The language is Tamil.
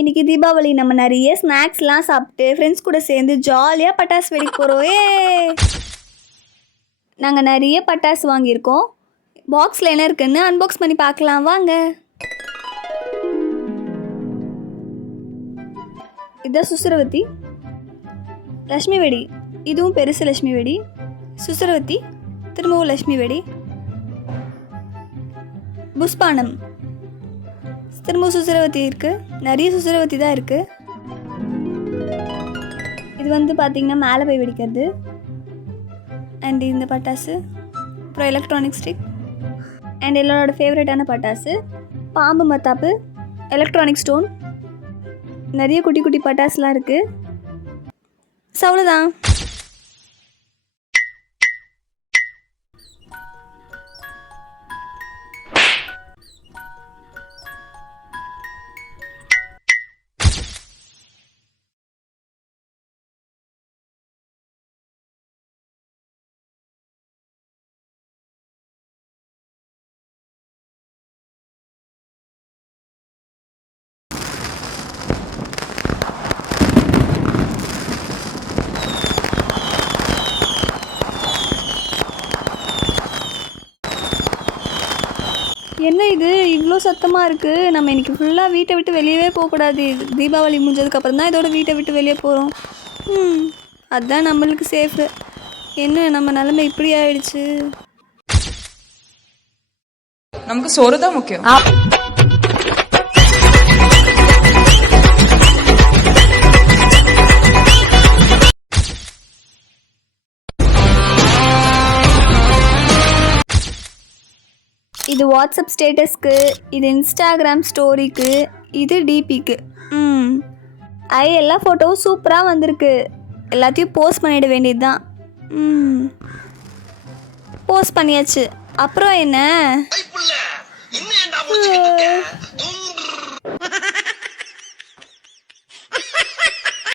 இன்றைக்கி தீபாவளி நம்ம நிறைய ஸ்நாக்ஸ்லாம் சாப்பிட்டு ஃப்ரெண்ட்ஸ் கூட சேர்ந்து ஜாலியாக பட்டாசு வெடிக்க போகிறோம். நாங்கள் நிறைய பட்டாசு வாங்கியிருக்கோம். பாக்ஸில் என்ன இருக்குன்னு அன்பாக்ஸ் பண்ணி பார்க்கலாம் வாங்க. இதுதான் சுசுரவத்தி, லக்ஷ்மி வெடி, இதுவும் பெருசு லக்ஷ்மி வெடி, சுசுரவத்தி, திரும்பவும் லக்ஷ்மி வெடி, புஷ்பானம், திரும்பவும் சுசுரவத்தி இருக்குது. நிறைய சுசுரவத்தி தான் இருக்குது. இது வந்து பார்த்திங்கன்னா மேலே போய் வெடிக்கிறது. அண்ட் இந்த பட்டாசு, அப்புறம் எலக்ட்ரானிக் ஸ்டிக், அண்ட் எல்லாரோட ஃபேவரட்டான பட்டாசு பாம்பு மத்தாப்பு, எலக்ட்ரானிக் ஸ்டோன், நிறைய குட்டி குட்டி பட்டாசுலாம் இருக்குது. ஸோ அவ்வளோதான். என்ன இது இவ்வளோ சத்தமாக இருக்குது? நம்ம இன்றைக்கி ஃபுல்லாக வீட்டை விட்டு வெளியவே போகக்கூடாது. தீபாவளி முடிஞ்சதுக்கப்புறம் தான் இதோட வீட்டை விட்டு வெளியே போகிறோம். அதுதான் நம்மளுக்கு சேஃபு. என்ன நம்ம நிலைமை இப்படி ஆயிடுச்சு. நமக்கு சோறு தான் முக்கியம். இது வாட்ஸ்அப் ஸ்டேட்டஸ்க்கு, இது இன்ஸ்டாகிராம் ஸ்டோரிக்கு, இது டிபிக்கு. எல்லா ஃபோட்டோவும் சூப்பராக வந்திருக்கு. எல்லாத்தையும் போஸ்ட் பண்ணிட வேண்டியது தான். போஸ்ட் பண்ணியாச்சு. அப்புறம் என்ன?